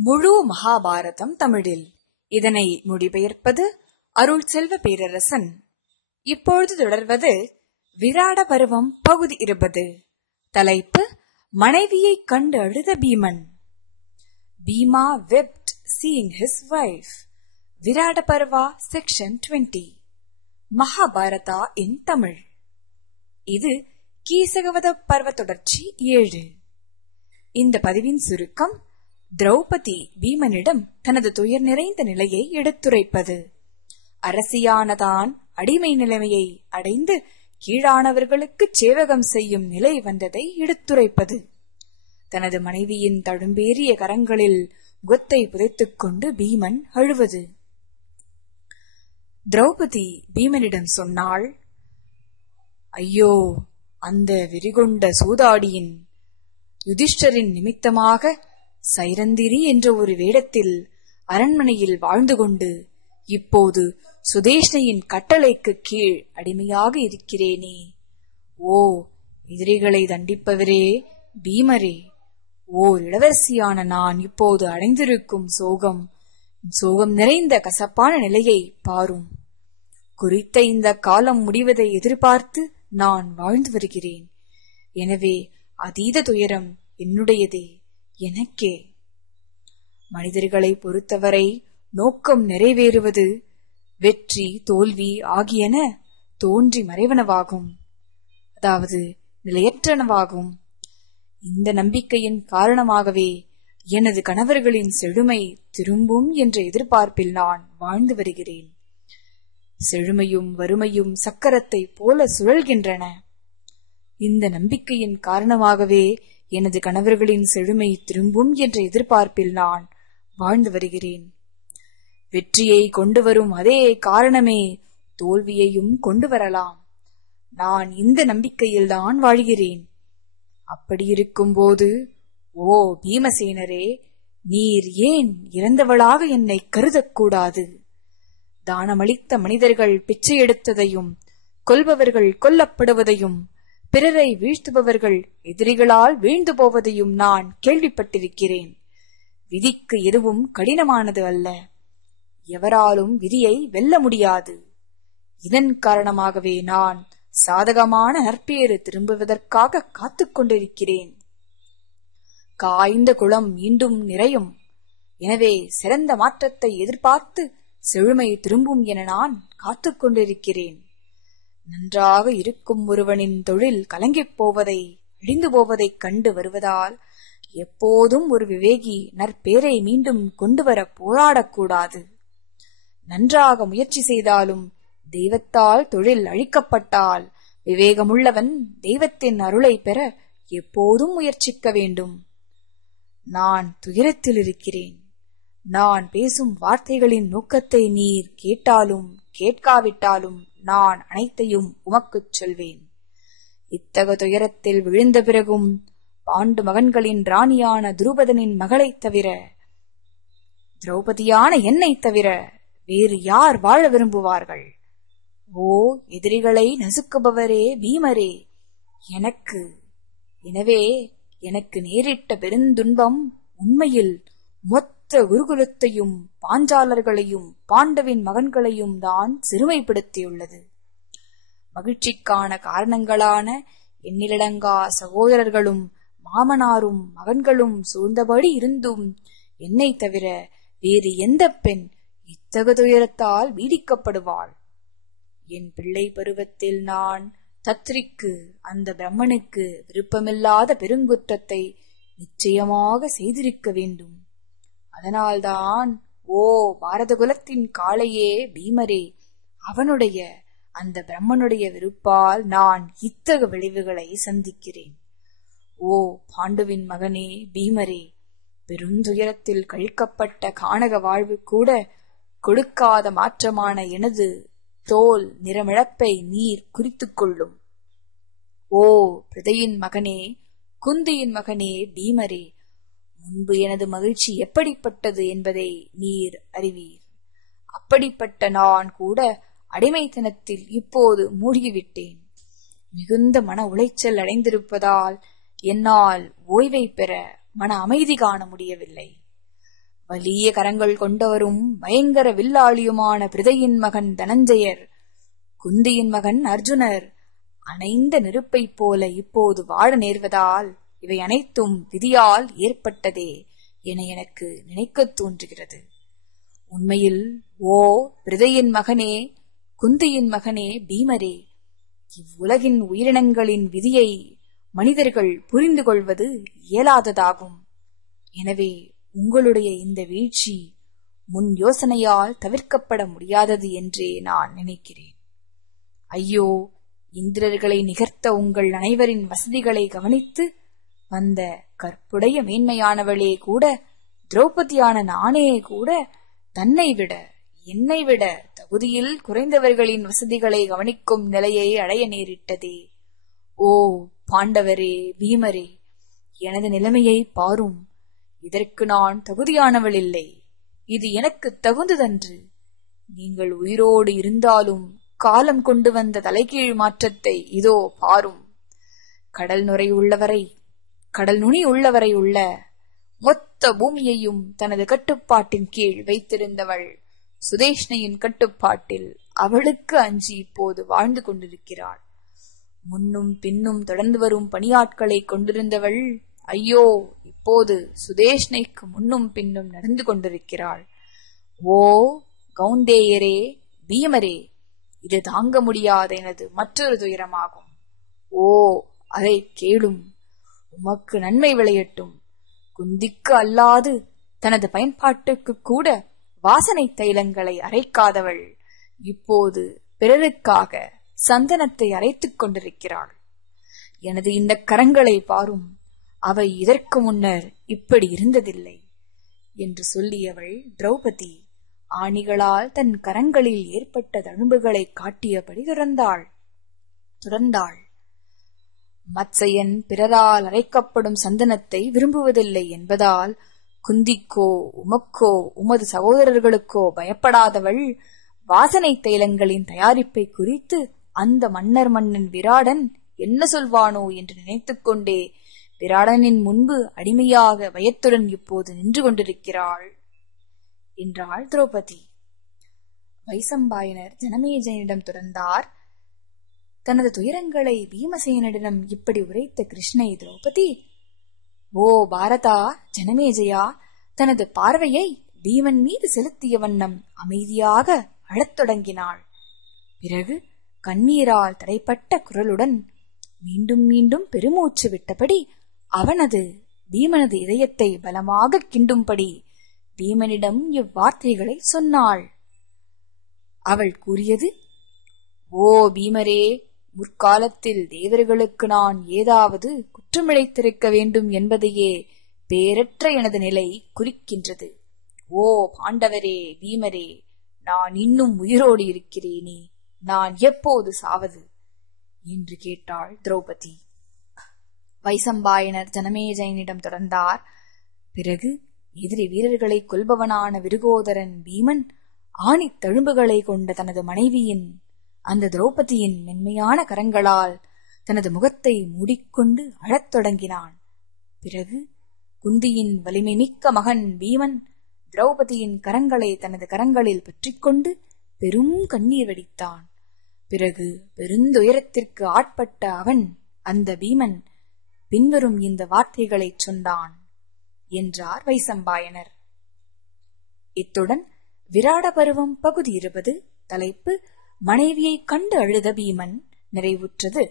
முழு மகாபாரதம் தமிழில். இதனை மொழிபெயர்ப்பது அருள் செல்வ பேரரசன். இப்பொழுது தொடர்வது விராட பருவம் பகுதி 20. தலைப்பு: மனைவியை கண்டு அழுத பீமன். Bhima wept seeing his wife. Virata Parva section 20. Mahabharata in Tamil. இது கீசகவத பர்வ தொடர்ச்சி 7. இந்த பதிவின் சுருக்கம்: திரௌபதி பீமனிடம் தனது துயர் நிறைந்த நிலையை எடுத்துரைப்பது. அரசியானதான் அடிமை நிலைமையை அடைந்து கீழானவர்களுக்கு சேவகம் செய்யும் நிலை வந்ததை எடுத்துரைப்பது. தனது மனைவியின் தழும்பேறிய கரங்களில் முகத்தை புதைத்துக் கொண்டு பீமன் அழுவது. திரௌபதி பீமனிடம் சொன்னாள்: ஐயோ, அந்த வெறிகொண்ட சூதாடியின் யுதிஷ்டரின் நிமித்தமாக சைரந்திரி என்ற ஒரு வேடத்தில் அரண்மனையில் வாழ்ந்து கொண்டு இப்போது சுதேஷ்ணையின் கட்டளைக்கு கீழ் அடிமையாக இருக்கிறேனே. ஓ எதிரிகளை தண்டிப்பவரே பீமரே, ஓர் இளவரசியான நான் இப்போது அடைந்திருக்கும் சோகம் நிறைந்த கசப்பான நிலையை பாரும். குறித்த இந்த காலம் முடிவதை எதிர்பார்த்து நான் வாழ்ந்து வருகிறேன். எனவே அதீத துயரம் என்னுடையதே, எனக்கே. மனிதர்களை பொறுத்தவரை நோக்கம் நிறைவேறுவது வெற்றி தோல்வி ஆகியன தோன்றி மறைவனவாகும், அதாவது நிலையற்றனவாகும். இந்த நம்பிக்கையின் காரணமாகவே எனது கணவர்களின் செழுமை திரும்பும் என்ற எதிர்பார்ப்பில் நான் வாழ்ந்து வருகிறேன். செழுமையும் வறுமையும் சக்கரத்தை போல சுழல்கின்றன. இந்த நம்பிக்கையின் காரணமாகவே எனது கணவர்களின் செழுமை திரும்பும் என்ற எதிர்பார்ப்பில் நான் வாழ்ந்து வருகிறேன். வெற்றியை கொண்டு வரும் அதே காரணமே தோல்வியையும் கொண்டு வரலாம். நான் இந்த நம்பிக்கையில்தான் வாழ்கிறேன். அப்படியிருக்கும் போது, ஓ பீமசேனரே, நீர் ஏன் இறந்தவளாக என்னை கருதக்கூடாது? தானமளித்த மனிதர்கள் பிச்சை எடுத்ததையும், கொல்பவர்கள் கொல்லப்படுவதையும், பிறரை வீழ்த்துபவர்கள் எதிரிகளால் வீழ்ந்து போவதையும் நான் கேள்விப்பட்டிருக்கிறேன். விதிக்கு எதுவும் கடினமானது அல்ல. எவராலும் விதியை வெல்ல முடியாது. இதன் காரணமாகவே நான் சாதகமான நற்பேறு திரும்புவதற்காக காத்துக் கொண்டிருக்கிறேன். காய்ந்த குளம் மீண்டும் நிறையும். எனவே சிறந்த மாற்றத்தை எதிர்பார்த்து செழுமை திரும்பும் என நான் காத்துக் கொண்டிருக்கிறேன். நன்றாக இருக்கும் ஒருவனின் தொழில் கலங்கிப் போவதை, அழிந்து போவதைக் கண்டு வருவதால் எப்போதும் ஒரு விவேகி நற்பேரை மீண்டும் கொண்டு வர போராடக்கூடாது. நன்றாக முயற்சி செய்தாலும் தெய்வத்தால் தொழில் அழிக்கப்பட்டால் விவேகமுள்ளவன் தெய்வத்தின் அருளை பெற எப்போதும் முயற்சிக்க வேண்டும். நான் துயரத்தில் இருக்கிறேன். நான் பேசும் வார்த்தைகளின் நோக்கத்தை நீர் கேட்டாலும் கேட்காவிட்டாலும் நான் அனைத்தையும் உமக்குச் சொல்வேன். இத்தகு துயரத்தில் விழுந்த பிறகும் பாண்டு மகன்களின் ராணியான துருபதனின் மகளைத் தவிர, திரௌபதியான என்னைத் தவிர வேறு யார் வாழ விரும்புவார்கள்? ஓ எதிரிகளை நசுக்குபவரே பீமரே, எனவே எனக்கு நேரிட்ட பெருந்துன்பம் உண்மையில் மொத்த குருகுலத்தையும் பாஞ்சாலர்களையும் பாண்டவின் மகன்களையும் தான் சிறுமைப்படுத்தியுள்ளது. மகிழ்ச்சிக்கான காரணங்களான எண்ணிலடங்கா சகோதரர்களும் மாமனாரும் மகன்களும் சூழ்ந்தபடி இருந்தும் என்னை தவிர வேறு எந்த பெண் இத்தகு துயரத்தால் பீடிக்கப்படுவாள்? என் பிள்ளை பருவத்தில் நான் தத்ரிக்கு, அந்த பிரம்மனுக்கு விருப்பமில்லாத பெருங்குற்றத்தை நிச்சயமாக செய்திருக்க வேண்டும். அதனால்தான் ஓ பாரத குலத்தின் காளையே பீமரே, அவனுடைய அந்த பிரம்மனுடைய விருப்பால் நான் இத்தகு விளைவுகளை சந்திக்கிறேன். ஓ பாண்டுவின் மகனே பீமரே, பெருந்துயரத்தில் கழிக்கப்பட்ட கானக வாழ்வு கூட கொடுக்காத மாற்றமான எனது தோல் நிறமிழப்பை நீர் குறித்துக் கொள்ளும். ஓ பிரதையின் மகனே, குந்தியின் மகனே பீமரே, முன்பு எனது மகிழ்ச்சி எப்படிப்பட்டது என்பதை நீர் அறிவீர். அப்படிப்பட்ட நான் கூட அடிமைத்தனத்தில் இப்போது மூழ்கிவிட்டேன். மிகுந்த மன உளைச்சல் அடைந்திருப்பதால் என்னால் ஓய்வை பெற மன அமைதி காண முடியவில்லை. வலிய கரங்கள் கொண்டவரும் பயங்கர வில்லாளியுமான பிரதையின் மகன் தனஞ்சயர், குந்தியின் மகன் அர்ஜுனர் அணைந்த நெருப்பைப் போல இப்போது வாழ நேர்வதால் இவை அனைத்தும் விதியால் ஏற்பட்டதே என எனக்கு நினைக்கத் தோன்றுகிறது. உண்மையில் ஓ பிரதையின் மகனே, குந்தியின் மகனே பீமரே, இவ்வுலகின் உயிரினங்களின் விதியை மனிதர்கள் புரிந்து கொள்வது இயலாததாகும். எனவே உங்களுடைய இந்த வீழ்ச்சி முன் யோசனையால் தவிர்க்கப்பட முடியாதது என்றே நான் நினைக்கிறேன். ஐயோ, இந்திரர்களை நிகர்த்த உங்கள் அனைவரின் வசதிகளை கவனித்து வந்த கற்புடைய மேன்மையானவளே கூட, திரௌபதியான நானே கூட தன்னை விட என்னை விட தகுதியில் குறைந்தவர்களின் வசதிகளை கவனிக்கும் நிலையை அடைய நேரிட்டதே. ஓ பாண்டவரே, பீமரே, எனது நிலைமையை பாரும். இதற்கு நான் தகுதியானவள் இல்லை. இது எனக்கு தகுந்ததன்று. நீங்கள் உயிரோடு இருந்தாலும் காலம் கொண்டு வந்த தலைகீழ் மாற்றத்தை இதோ பாரும். கடல் நுனி உள்ளவரை உள்ள மொத்த பூமியையும் தனது கட்டுப்பாட்டின் கீழ் வைத்திருந்தவள் சுதேஷ்ணையின் கட்டுப்பாட்டில் அவளுக்கு அஞ்சி இப்போது வாழ்ந்து கொண்டிருக்கிறாள். முன்னும் பின்னும் தொடர்ந்து வரும் பணியாட்களை கொண்டிருந்தவள் ஐயோ இப்போது சுதேஷ்ணைக்கு முன்னும் பின்னும் நடந்து கொண்டிருக்கிறாள். ஓ கௌந்தேயரே, பீமரே, இது தாங்க முடியாத எனது மற்றொரு துயரமாகும். ஓ அதை கேளும், உமக்கு நன்மை விளையட்டும். குந்திக்கு அல்லாது தனது பயன்பாட்டுக்கு கூட வாசனை தைலங்களை அரைக்காதவள் இப்போது பிறருக்காக சந்தனத்தை அரைத்துக் கொண்டிருக்கிறாள். எனது இந்த கரங்களை பாரும், அவை இதற்கு முன்னர் இப்படி இருந்ததில்லை என்று சொல்லியவள் திரௌபதி ஆணிகளால் தன் கரங்களில் ஏற்பட்ட தழும்புகளை காட்டியபடி தொடர்ந்தாள். மத்சயன் பிறரால் அரைக்கப்படும் சந்தனத்தை விரும்புவதில்லை என்பதால் குந்திக்கோ உமக்கோ உமது சகோதரர்களுக்கோ பயப்படாதவள் வாசனை தைலங்களின் தயாரிப்பை குறித்து அந்த மன்னன் விராடன் என்ன சொல்வானோ என்று நினைத்துக் கொண்டே விராடனின் முன்பு அடிமையாக பயத்துடன் இப்போது நின்று கொண்டிருக்கிறாள் என்றாள் திரௌபதி. வைசம்பாயனர் ஜனமேஜயனிடம் தொடர்ந்தார். தனது துயரங்களை பீமசேனனிடம் இப்படி உரைத்த கிருஷ்ணை திரௌபதி, ஓ பாரதா, ஜனமேஜயா தனது பார்வையை பீமன் மீது செலுத்திய வண்ணம் அமைதியாக அழத் தொடங்கினாள். பிறகு கண்ணீரால் தடைப்பட்ட குரலுடன் மீண்டும் மீண்டும் பெருமூச்சு விட்டபடி அவனது பீமனது இதயத்தை பலமாக கிண்டும்படி பீமனிடம் இவ்வார்த்தைகளை சொன்னாள். அவள் கூறியது, ஓ பீமரே, முற்காலத்தில் தேவர்களுக்கு நான் ஏதாவது குற்றமிழைத்திருக்க வேண்டும் என்பதையே பேரற்ற எனது நிலை குறிக்கின்றது. ஓ பாண்டவரே, பீமரே, நான் இன்னும் உயிரோடு இருக்கிறேனே, நான் எப்போது சாவது என்று கேட்டாள் திரௌபதி. வைசம்பாயனர் ஜனமேஜயனிடம் தொடர்ந்தார். பிறகு எதிரி வீரர்களை கொல்பவனான விருகோதரன் பீமன் ஆணித் தழும்புகளை கொண்ட தனது மனைவியின் அந்த திரௌபதியின் மென்மையான கரங்களால் தனது முகத்தை மூடிக்கொண்டு அழத் தொடங்கினான். பிறகு குந்தியின் வலிமை மிக்க மகன் பீமன் திரௌபதியின் கரங்களை தனது கரங்களில் பற்றிக்கொண்டு பெரும் கண்ணீர் வடித்தான். பிறகு பெருந்துயரத்திற்கு ஆட்பட்ட அவன், அந்த பீமன், பின்வரும் இந்த வார்த்தைகளை சொன்னான் என்றார் வைசம்பாயனர். இத்துடன் விராட பருவம் பகுதி 20 தலைப்பு மனைவியை கண்டு அழுத பீமன் நிறைவுற்றது.